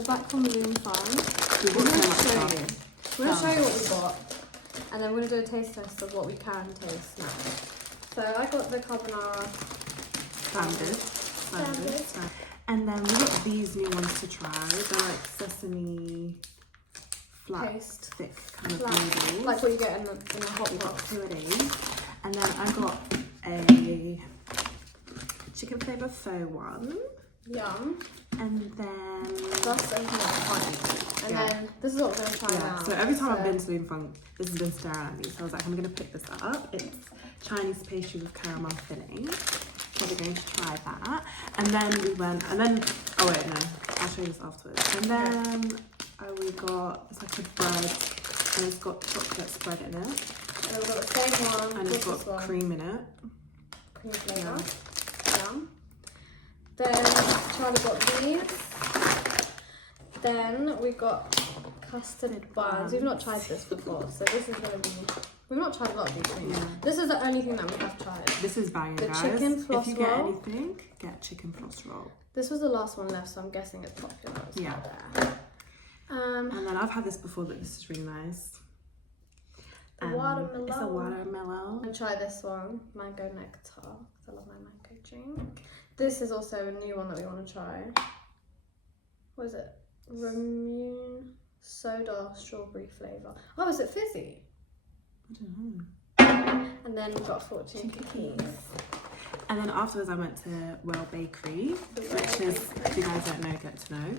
we're back from Loon Farm. We're going to show you. We're going to show you what we got, and then we're going to do a taste test of what we can taste now. So I got the carbonara Standard. And then we got these new ones to try. They're like sesame flat, Paste. thick kind of noodles. Like what you get in a hot pot. 2 of these. And then I got a chicken flavour faux one. Yum. And then... That's everything that's funny. And then this is what we're going to try now. So every time I've been to Loon Fung, this has been staring at me. So I was like, I'm going to pick this up. It's Chinese pastry with caramel filling. So we're going to try that. And then we went, and then, oh wait, no, I'll show you this afterwards. And then we got, it's like a bread, and it's got chocolate spread in it. And then we've got the same one. And it's got cream in it. Cream flavour. Yum. Then Charlie got these. Then we got custard buns. We've not tried this before, so this is going to be... We've not tried a lot of these things. Yeah. This is the only thing that we have tried. This is banging, the guys. Chicken floss roll. If you get anything, get chicken floss roll. This was the last one left, so I'm guessing it's popular. It's yeah. There. And then I've had this before, but this is really nice. Watermelon. It's a watermelon. And try this one, mango nectar. I love my mango drink. This is also a new one that we want to try. What is it? Ramune soda strawberry flavour. Oh, is it fizzy? I don't know. And then we got fortune cookies. And then afterwards I went to Well Bakery, which is, if you guys don't know, get to know.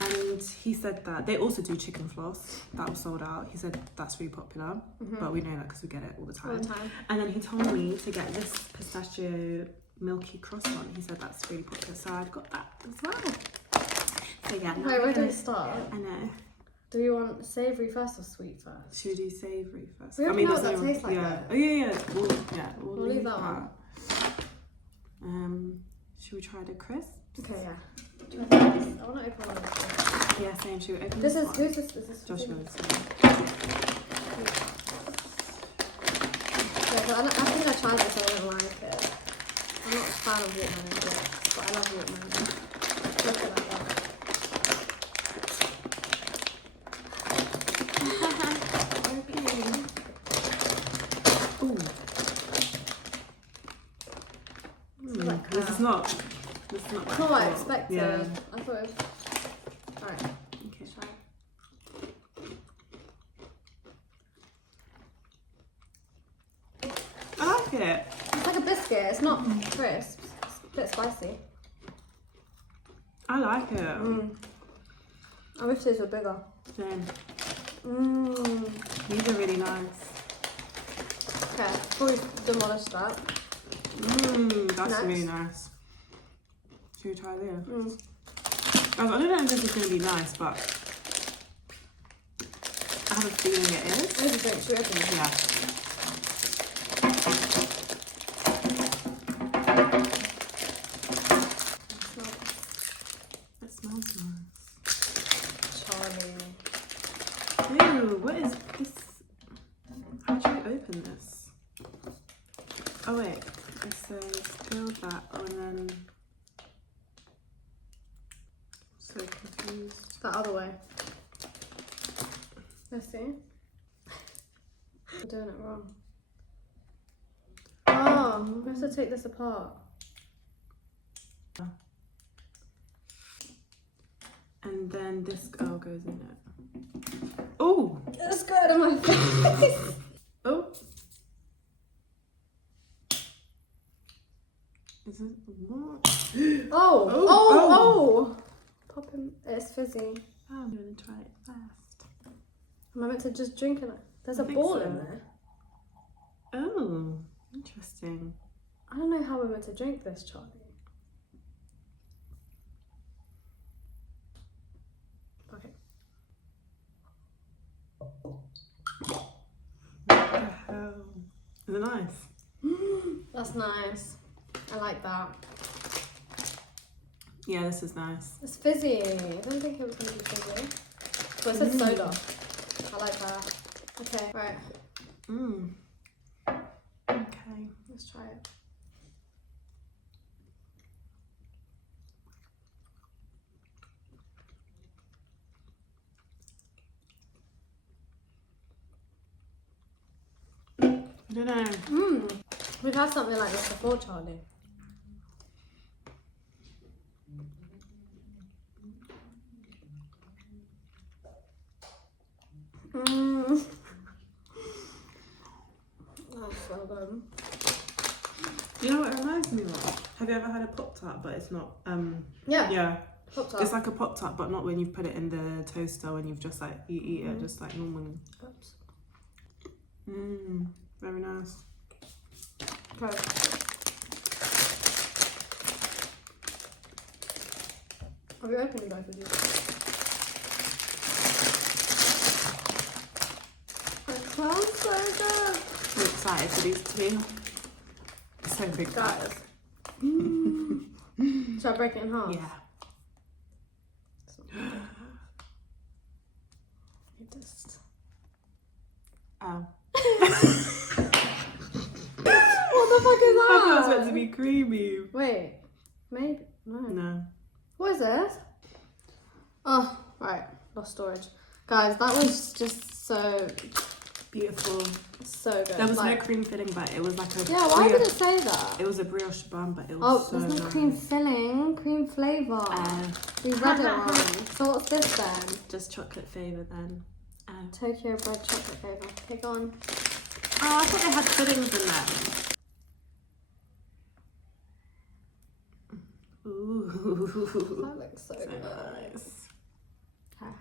And he said that they also do chicken floss. That was sold out. He said that's really popular, but we know that because we get it all the time. And then he told me to get this pistachio milky croissant. He said that's really popular, so I've got that as well. So yeah. Wait, where do we start? I know. Do we want savoury first or sweet first? Should we do savoury first? We don't know what that tastes like. Yeah. Though. Oh yeah. We'll leave that one. Should we try the crisp? Okay, yeah. Try this. I want to open one of these. Yeah, same. Should we open this? Who's this? Is this Josh goes. Yeah, I think I tried this. I didn't like it. I'm not a fan of watermelon yet, but I love watermelon. Look at that. This is not what I expected. Yeah. I thought it was... Alright. Okay. Try. I like it. It's like a biscuit. It's not crisp. It's a bit spicy. I like it. I wish these were bigger. Same. These are really nice. Okay, before we demolish that. That's really nice. Should we try this? I don't know if this is going to be nice, but I have a feeling it is. What do you think? Should we open it? Yeah. It smells nice. Charlie. Ew, what is this? How do you open this? Oh wait, it says build that and then... So confused. That other way. Let's see. We're doing it wrong. Oh, we have to take this apart. And then this girl goes in it. Oh! It's good in my face. Oh! Is it what? Oh! Pop him. It's fizzy. I'm gonna try it first. Am I meant to just drink it? There's a ball in there. Oh, interesting. I don't know how we're meant to drink this, Charlie. Okay. What the hell? Is it nice? That's nice. I like that. Yeah, this is nice. It's fizzy. I don't think it was going to be fizzy. But it says soda. I like that. Okay, right. Okay. Let's try it. I don't know. We've had something like this before, Charlie. That's so good. You know what it reminds me of? Have you ever had a Pop-Tart, but it's not, Yeah. yeah. Pop-Tart. It's like a Pop-Tart, but not when you've put it in the toaster, when you've just like, you eat it just like normal. Oops. Very nice. Okay. Have you opened both of these? It smells so good. I'm excited for these two. So big. Guys. Should I break it in half? Yeah. You just... Oh. What the fuck is I thought it was that? meant to be creamy. Wait. Maybe. No. No. What is this? Oh, right. Lost storage. Guys, that was just so... Beautiful. So good. There was like, no cream filling, but it was like a yeah, why did it say that? It was a brioche bun, but it was Oh, so there's no nice. cream filling, cream flavour. We read it wrong. So what's this then? Just chocolate flavour then. Tokyo bread chocolate flavour. Okay, go on. Oh, I thought they had puddings in them. Ooh. That looks so, So good. nice. Okay.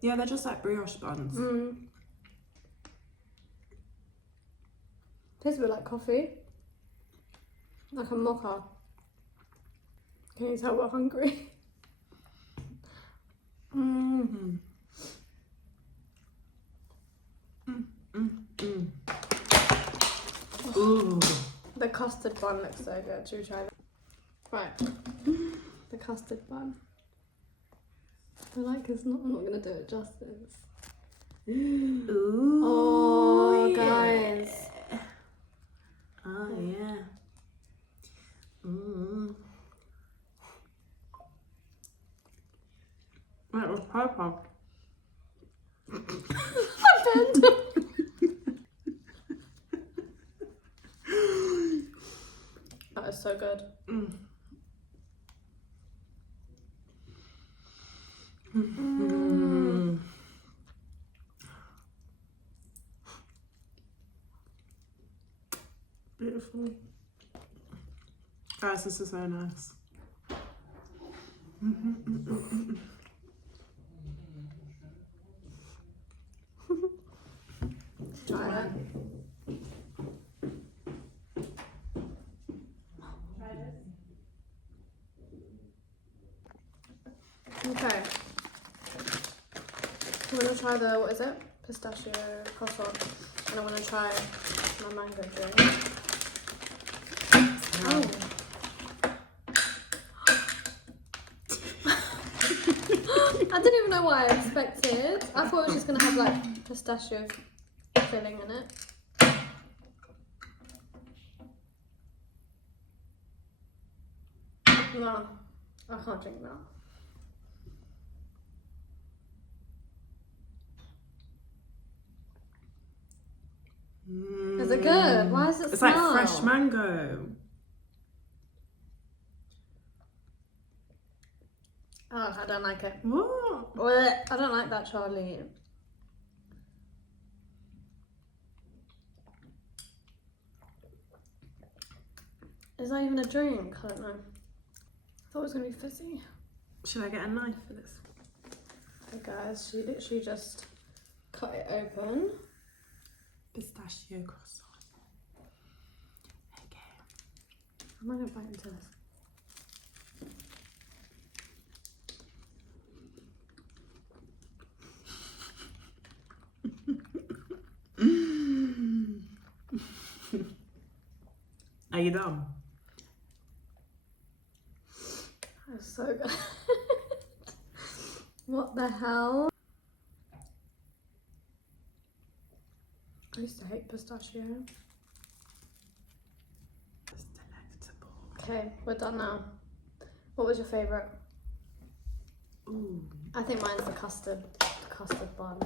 Yeah, they're just like brioche buns. Tastes a bit like coffee. Like a mocha. Can you tell we're hungry? Ooh. The custard bun looks so good. Should we try that? Right. The custard bun. I feel like I'm not gonna do it justice. Ooh. Oh, yeah. guys. Oh yeah. That was purple. That is so good. Beautiful. Guys, this is so nice. Try that. Okay. I'm gonna try the, what is it? Pistachio croissant. And I'm gonna try my mango drink. Oh. I didn't even know what I expected. I thought it was just gonna have like pistachio filling in it. No, I can't drink that. Is it good? Why does it It's smell? like fresh mango. Oh, I don't like it. What? Blech. I don't like that, Charlie. Is that even a drink? I don't know. I thought it was going to be fizzy. Should I get a knife for this? Okay guys, she literally just cut it open. Pistachio croissant. Okay. I'm not going to bite into this. Are you done? That's so good. What the hell? I used to hate pistachio. It's delectable. Okay, we're done now. What was your favourite? Ooh. I think mine's the custard custard bun.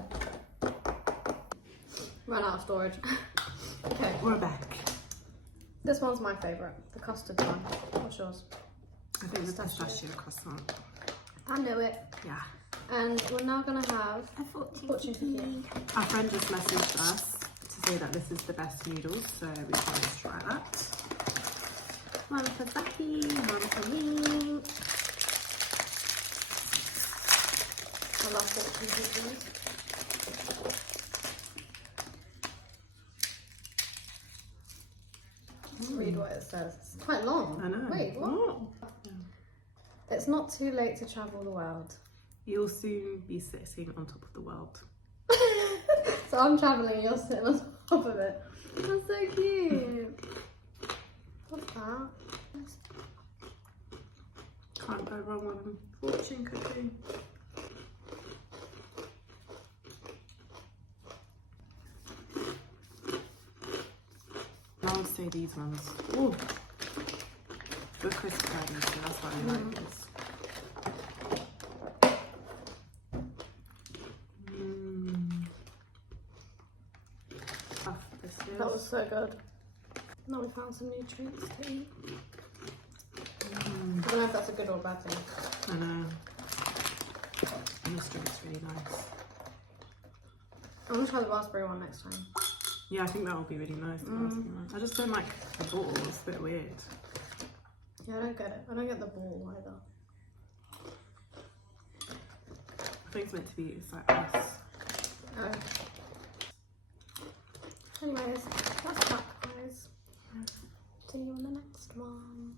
Ran out of storage. Okay. We're back. This one's my favourite, the custard one. What's yours? I think the pistachio croissant. I know it. Yeah. And we're now going to have a fortune cookie. Our friend just messaged us to say that this is the best noodles, so we can try that. One for Becky, one for me. I love fortune cookies. Read what it says. It's quite long. I know. Wait, what? It's not too late to travel the world. You'll soon be sitting on top of the world. So I'm travelling, you're sitting on top of it. That's so cute. What's that? Can't go wrong with a fortune cookie. I would say these ones. Ooh. They're crispy, so that's why I like this. That was so good. Now we found some new treats to eat. I don't know if that's a good or bad thing. I know. And this drink's really nice. I'm gonna try the raspberry one next time. Yeah, I think that will be really nice. I just don't like the ball, it's a bit weird. Yeah, I don't get it. I don't get the ball either. I think it's meant to be, it's like this. Oh. Anyways, that's that, guys. See you in the next one.